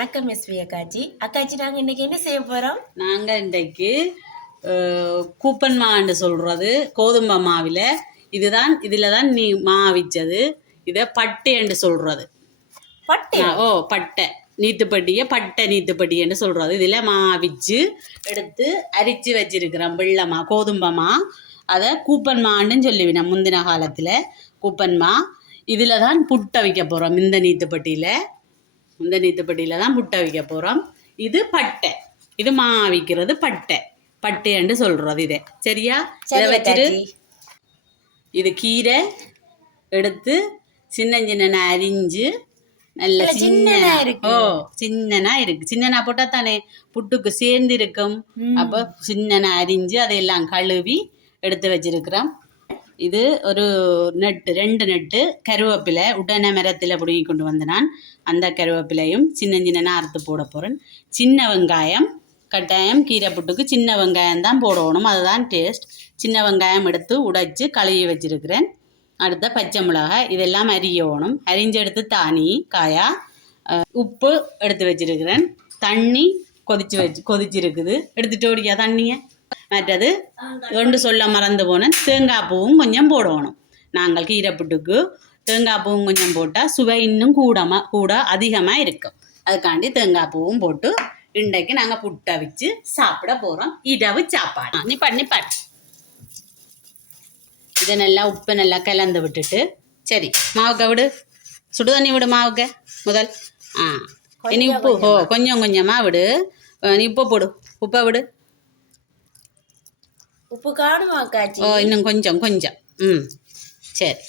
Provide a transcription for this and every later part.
வணக்கம் எஸ்வி அக்காச்சி. அக்காச்சி நாங்கள் இன்னைக்கு என்ன செய்ய போகிறோம்? நாங்கள் இன்றைக்கு கூப்பன் மான்னு சொல்கிறது கோதுமை மாவில் இதுதான் இதில் தான் நீ மாவிச்சது. இதை பட்டை என்று சொல்கிறது. பட்டை? பட்டை நீத்துப்பட்டியை பட்டை நீத்துப்பட்டின்னு சொல்கிறது. இதில் மாவிச்சு எடுத்து அரிச்சு வச்சிருக்கிறோம். வெள்ளமா கோதும்பமா அதை கூப்பன் மான்னு சொல்லுவேன் முந்தின காலத்தில். கூப்பன் மா இதில் தான் புட்டை வைக்க போகிறோம். இந்த நீத்துப்பட்டியில் தான் புட்டை வைக்க போகிறோம். இது பட்டை, இது மாவிக்கிறது பட்டை பட்டைன்னு சொல்கிறது. இதை சரியா இதை வச்சுட்டு இது கீரை எடுத்து சின்ன சின்ன அரிஞ்சு நல்ல சின்னனா இருக்கு. சின்னனா போட்டா தானே புட்டுக்கு சேர்ந்து இருக்கும். அப்போ சின்னனா அரிஞ்சு அதையெல்லாம் கழுவி எடுத்து வச்சிருக்கிறோம். இது ஒரு ரெண்டு நெட்டு கருவேப்பிலை உடனே மரத்தில் பிடுங்கி கொண்டு வந்து நான் அந்த கருவேப்பிலையும் சின்ன அறுத்து போட போகிறேன். சின்ன வெங்காயம் கட்டாயம் கீரை புட்டுக்கு சின்ன வெங்காயம் தான் போடணும், அதுதான் டேஸ்ட். சின்ன வெங்காயம் எடுத்து உடைச்சி கழுவி வச்சிருக்கிறேன். அடுத்த பச்சை மிளகாய் இதெல்லாம் அரியணும். அரிஞ்சு எடுத்து தானி காயா உப்பு எடுத்து வச்சிருக்கிறேன். தண்ணி கொதிச்சிருக்குது. எடுத்துட்டு ஓடியா தண்ணியை. மற்றது ஒன்று சொல்ல மறந்து போனேன், தேங்காய் பூவும் கொஞ்சம் போடணும். நாங்கள் கீரை புட்டுக்கு தேங்காய் பூவும் கொஞ்சம் போட்டால் சுவை இன்னும் கூட அதிகமாக இருக்கும். அதுக்காண்டி தேங்காய் பூவும் போட்டு இன்றைக்கு நாங்கள் புட்டை வச்சு சாப்பிட போகிறோம். இரவு சாப்பாடு நிப்பாட்டு. இதை நல்லா உப்பு நல்லா கலந்து விட்டுட்டு சரி மாவுக்க விடு, சுடு தண்ணி விடு மாவுக்க முதல். இனி உப்பு கொஞ்சம் கொஞ்சமாக விடு. நீ உப்பை போடு, உப்பை விடு. உப்பு காணுமா அக்காச்சி? இன்னும் கொஞ்சம். சரி.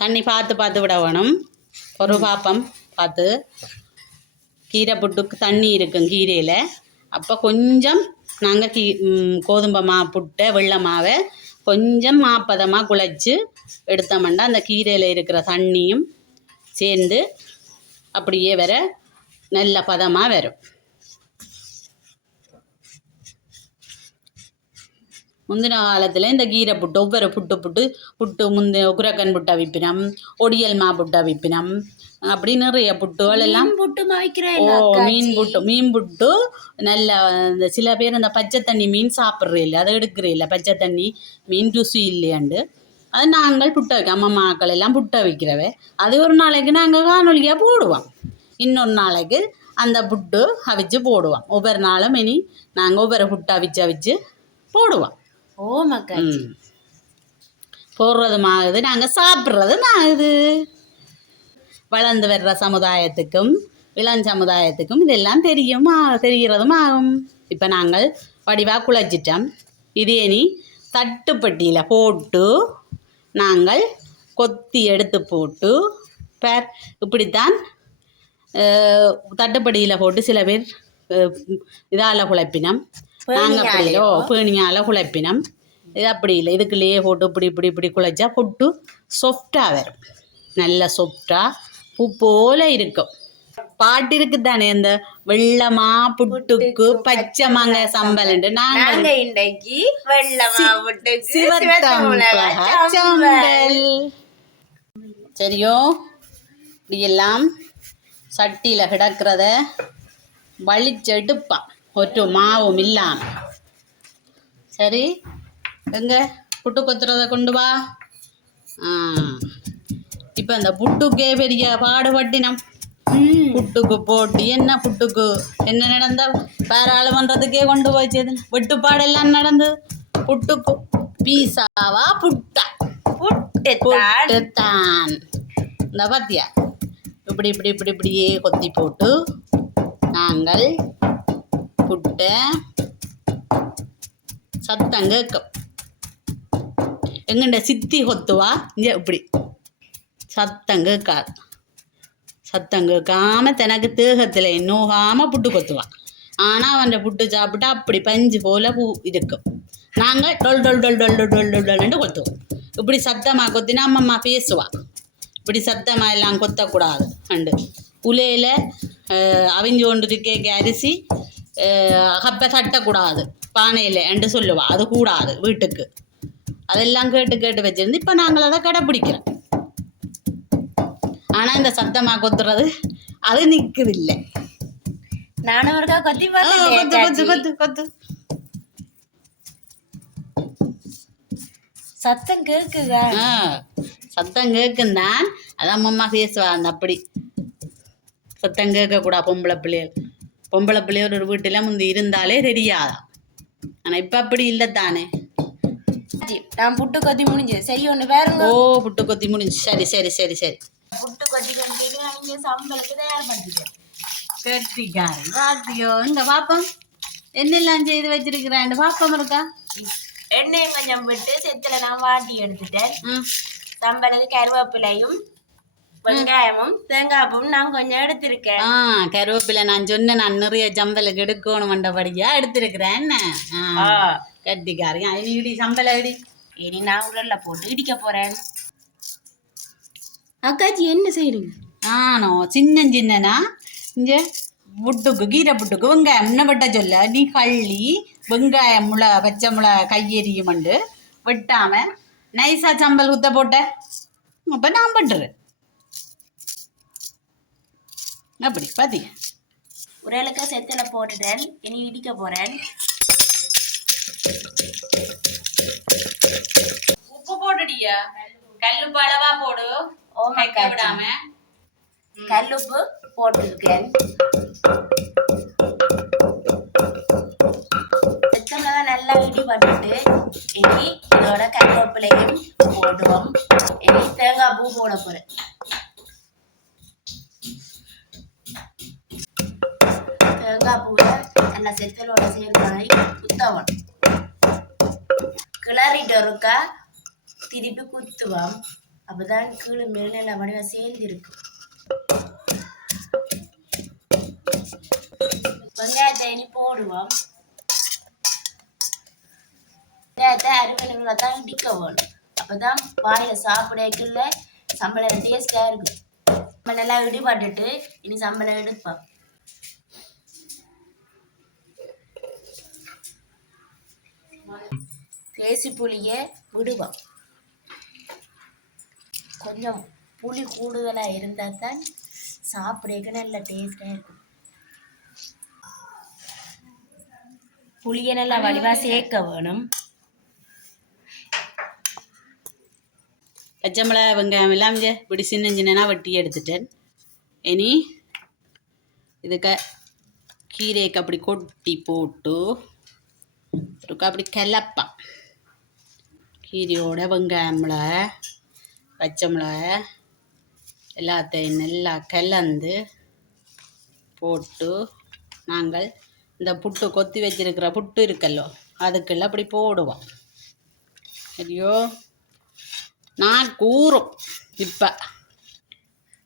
தண்ணி பார்த்து விட வேணும். ஒரு பாப்பம் பார்த்து. கீரை புட்டுக்கு தண்ணி இருக்கும் கீரையில். அப்போ கொஞ்சம் நாங்கள் கோதுமை மா புட்டை வெள்ளை மாவை கொஞ்சம் மாப்பதமாக குழைச்சி எடுத்தோம்னா அந்த கீரையில் இருக்கிற தண்ணியும் சேர்ந்து அப்படியே வர நல்ல பதமாக வரும். முந்தின காலத்தில் இந்த கீரை புட்டு ஒவ்வொரு புட்டு குரக்கன் புட்டை விற்பினம், ஒடியல் மா புட்டை விற்பினம், அப்படி நிறைய புட்டுகள் எல்லாம் மீன் புட்டு நல்ல இந்த சில பேர் இந்த பச்சை தண்ணி மீன் சாப்பிட்றதில்லை, அதை எடுக்கிறதில்லை. பச்சை தண்ணி மீன் ருசி இல்லையாண்டு அது நாங்கள் புட்டை வைக்க அம்மாக்கள் எல்லாம் புட்டை வைக்கிறவே. அது ஒரு நாளைக்கு நாங்கள் காணொலியாக போடுவோம். இன்னொரு நாளைக்கு அந்த புட்டு அவிச்சு போடுவோம். ஒவ்வொரு நாளும் இனி நாங்கள் ஒவ்வொரு புட்டை அவிச்சு போடுவோம். போடுறதும் ஆகுது, நாங்கள் சாப்பிட்றதும் ஆகுது. வளர்ந்து வர்ற சமுதாயத்துக்கும் இளம் சமுதாயத்துக்கும் இதெல்லாம் தெரிகிறதும் ஆகும். இப்போ நாங்கள் வடிவாக குழைச்சிட்டோம். இதே நீ தட்டுப்பட்டியில் போட்டு நாங்கள் கொத்தி எடுத்து போட்டு இப்படித்தான் தட்டுப்படியில் போட்டு சில பேர் இதால் குழப்பினோம். நாங்கள் அப்படியோ பேணியால் குழப்பினோம். இது அப்படி இல்லை, இதுக்குள்ளேயே போட்டு இப்படி குழைச்சா பொட்டு சாஃப்டாக வரும். நல்ல சாஃப்டாக பூ போல் இருக்கும். பாட்டு இருக்குது தானே, இந்த வெள்ளமா புட்டுக்கு பச்சை மாங்காய் சம்பல். நாங்கள் இன்றைக்கு சம்பல். சரியோ இப்படியெல்லாம் சட்டியில் கிடக்கிறத வலிச்செடுப்பான் ஒரு மாவும் இல்லாமல். சரி எங்க புட்டு கொத்துறதை கொண்டு வா. இப்போ அந்த புட்டுக்கே பெரிய பாடுபட்டினம். புட்டுக்கு போட்டு புட்டுக்கு என்ன நடந்தால் பாராளுமன்றத்துக்கே கொண்டு போய்ச்சது. வெட்டுப்பாடெல்லாம் நடந்து புட்டுக்கு பீஸாவா புட்டா புட்டுத்தான். இந்த பாத்தியா இப்படியே கொத்தி போட்டு நாங்கள் புட்டை சத்தம் கேட்கும். எங்கண்ட சித்தி கொத்துவா இங்கே இப்படி சத்தம் கேட்காது. சத்தம் கேட்காம தனக்கு தேகத்தில் நோகாமல் புட்டு கொத்துவா. ஆனால் அவன் புட்டு சாப்பிட்டா அப்படி பஞ்சு போல் பூ இருக்கும். நாங்கள் டொல் கொத்துவோம். இப்படி சத்தமாக கொத்தினா அம்மம்மா பேசுவா. இப்படி சத்தமாக எல்லாம் கொத்தக்கூடாது. உலையில் அவிஞ்சு கொண்டு கேட்க அரிசி கப்பை தட்டக்கூடாது பானையில் என்று சொல்லுவா. அது கூடாது வீட்டுக்கு. அதெல்லாம் கேட்டு வச்சிருந்து இப்போ நாங்கள் அதை கடைப்பிடிக்கிறோம். ஆனா இந்த சத்தமா கொத்துறது அது நிக்குது இல்ல. நானும் ஒருக்கா கொத்தி கொத்து கொத்து பார்த்தேன் கொத்து கொத்து. சத்தம் கேக்குதா? சத்தம் கேட்கும் தான். அதான் அம்மா பேசுவா அந்த அப்படி சத்தம் கேட்க கூடா பொம்பளை பிள்ளைகள் ஒரு வீட்டுல முந்தி இருந்தாலே தெரியாதான். ஆனா இப்ப அப்படி இல்லை தானே. நான் புட்டு கொத்தி முடிஞ்சு சரி ஒண்ணு பாருங்க. ஓ புட்டு கொத்தி முடிஞ்சு. சரி சரி சரி சரி. புட்டு கொத்தி நீங்க சம்பளுக்கு தயார் பண்ணிட்டேன். கெட்டிக்காரி வாத்தியோ. இங்க பாப்போம் என்னெல்லாம் செய்து வச்சிருக்கிறேன் பாப்போம் இருக்கா. எண்ணெயும் கொஞ்சம் விட்டு செத்துல நான் வாட்டி எடுத்துட்டேன். சம்பளுக்கு கருவேப்பிலையும் வெங்காயமும் தேங்காய்ப்பும் நான் கொஞ்சம் எடுத்திருக்கேன். கருவேப்பிலை நான் சொன்னேன் நான் நிறைய சம்பளுக்கு எடுக்கணும் மண்டபடியா எடுத்திருக்கிறேன். கட்டிக்காரி இனி இடி சம்பள இடி. இனி நான் உரல்ல போட்டு இடிக்க போறேன். அக்காச்சி என்ன செய்யுங்க? ஆனோ சின்ன சின்னனா இங்க புட்டுக்கு கீரை புட்டுக்கு வெங்காயம் முன்ன வெட்ட சொல்ல நீ கள்ளி வெங்காயம் பச்சை மிளகா கையெறியும் மண்டு வெட்டாம நைஸா சம்பல் ஊத்த போட்ட. அப்ப நான் பண்றேன் அப்படி பாத்தி. உரலுக்கு செத்துல போட்டுட்டேன். இனி இடிக்க போறேன். உப்பு போட்டுடியா? கல்லுப்பு அளவா போடு. விடாம கல்லுப்பு போட்டிருக்கேன். நல்லா இடி பண்ணிட்டு இனி இதோட கருவேப்பிலையும் போடுவோம். இனி தேங்காய் பூ போட போறேன். தேங்காய் பூவை நல்லா செத்தலோட சேர்க்காய் குத்தவன் கிளறிட்டு இருக்கா திருப்பி குத்துவோம். அப்பதான் கீழே மேல வடிவா சேர்ந்திருக்கும். வெங்காயத்தை இனி போடுவோம். வெங்காயத்தை அருமையில தான் இடிக்க வேணும். அப்பதான் வாயில சாப்பிடக்குள்ள சம்பளம் டேஸ்டா இருக்கும். நம்ம நல்லா இடிபட்டுட்டு இனி சம்பளம் எடுப்போம். தேசி புளியை விடுவோம். கொஞ்சம் புளி கூடுதலா இருந்தா தான் சாப்பிடக்கு நல்ல டேஸ்டா இருக்கும். புளியை நல்லா வடிவா சேர்க்க வேணும். பச்சை மிளகா வெங்காயம் எல்லாம் இப்படி சின்ன சின்னனா வெட்டி எடுத்துட்டேன். இனி இதுக்கு கீரைக்கு அப்படி கொட்டி போட்டு இருக்கா அப்படி கிளப்பான். கீரையோட வெங்காயம் மிளகா பச்சை மிளகா எல்லாத்தையும் நல்லா கலந்து போட்டு நாங்கள் இந்த புட்டு கொத்தி வச்சிருக்கிற புட்டு இருக்கல்லோ அதுக்கெல்லாம் அப்படி போடுவோம். ஐயோ நான் கூறும் இப்போ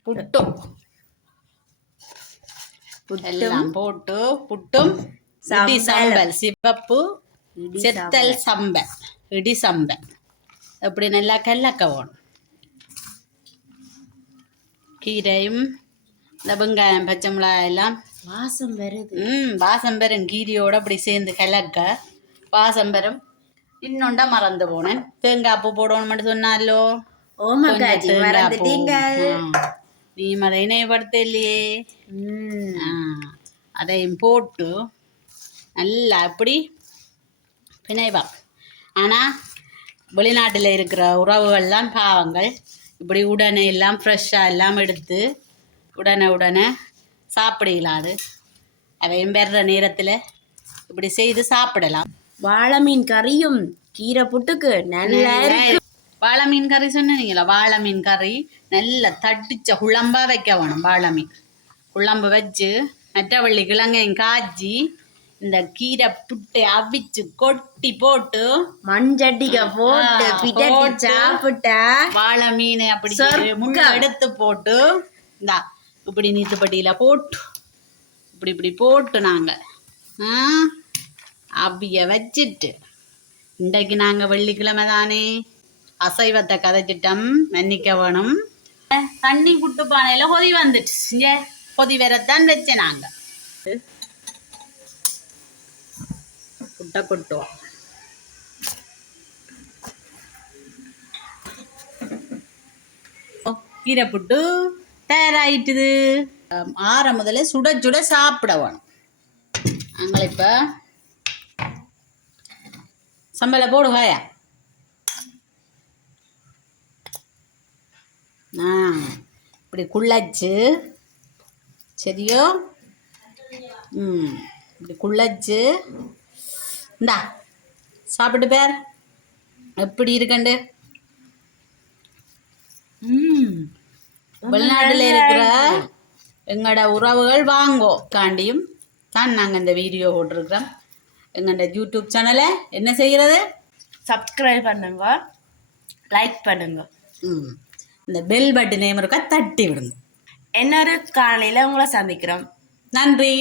புட்டும் எல்லாம் போட்டு புட்டும் இடி சம்பல் சிவப்பு செத்தல் சம்பல் இடி சம்பல் அப்படி நல்லா கலக்கவும். கீரையும் இந்த வெங்காயம் பச்சை மிளகாய் எல்லாம் வாசம் வருது. வாசம் வரும். கீரையோட அப்படி சேர்ந்து கலக்க வாசம் வரும். இன்னொண்டா மறந்து போனேன். தேங்காய் பூ போடணும்னு சொன்னாலோ. நீ அதை இணையப்படுத்த இல்லையே. அதையும் போட்டு நல்லா அப்படி பிணைவா. ஆனால் வெளிநாட்டில் இருக்கிற உறவுகள்லாம் பாவங்கள் இப்படி உடனே எல்லாம் ஃப்ரெஷ்ஷாக எல்லாம் எடுத்து உடனே சாப்பிடலாது. அதையும் பெற நேரத்தில் இப்படி செய்து சாப்பிடலாம். வாழை மீன் கறியும் கீரை புட்டுக்கு நல்லா வாழை மீன் கறி சொன்னீங்களா? வாழை மீன் கறி நல்லா தட்டிச்ச குழம்பா வைக்க வேணும். வாழை மீன் குழம்பு வச்சு நெட்டவள்ளி கிழங்கையும் காய்ச்சி இந்த கீரை புட்டை அவிச்சு கொட்டி போட்டு மண்சட்டிக்க போட்டு சாப்பிட்டா வாழை மீன் அப்படி முள்ள எடுத்து போட்டு இந்தா இப்படி நீத்துப்பட்டியில போட்டு இப்படி இப்படி போட்டு நாங்கள் அவ்விய வச்சுட்டு இன்றைக்கு நாங்கள் வெள்ளிக்கிழமை தானே அசைவத்தை கதைச்சிட்டோம். மன்னிக்க வேணும். தண்ணி புட்டு பானையில் கொதி வந்துட்டு இங்கே கொதி வரத்தான் வச்சேன். நாங்கள் புட்டை கொட்டுவோம். கீரை புட்டு தயாராகிட்டுது. ஆற முதல்ல சுட சுட சாப்பிட வேணும். நாங்கள் இப்போ சம்பள போடுவாயா? இப்படி குள்ளச்சு சரியோ? இப்படி குள்ளச்சு இந்தா சாப்பிட்டு பேர் எப்படி இருக்கண்டு. வெளிநாட்டில் இருக்கிற எங்களோட உறவுகள் வாங்கோ காண்டியும் தான் நாங்கள் இந்த வீடியோ போட்டிருக்கிறோம். எங்களோட யூடியூப் சேனலை என்ன செய்கிறது? சப்ஸ்கிரைப் பண்ணுங்க, லைக் பண்ணுங்க, இந்த பெல் பட்டனையும் இருக்கா தட்டி விடுங்க. இன்னொரு காலையில் உங்களை சந்திக்கிறோம். நன்றி.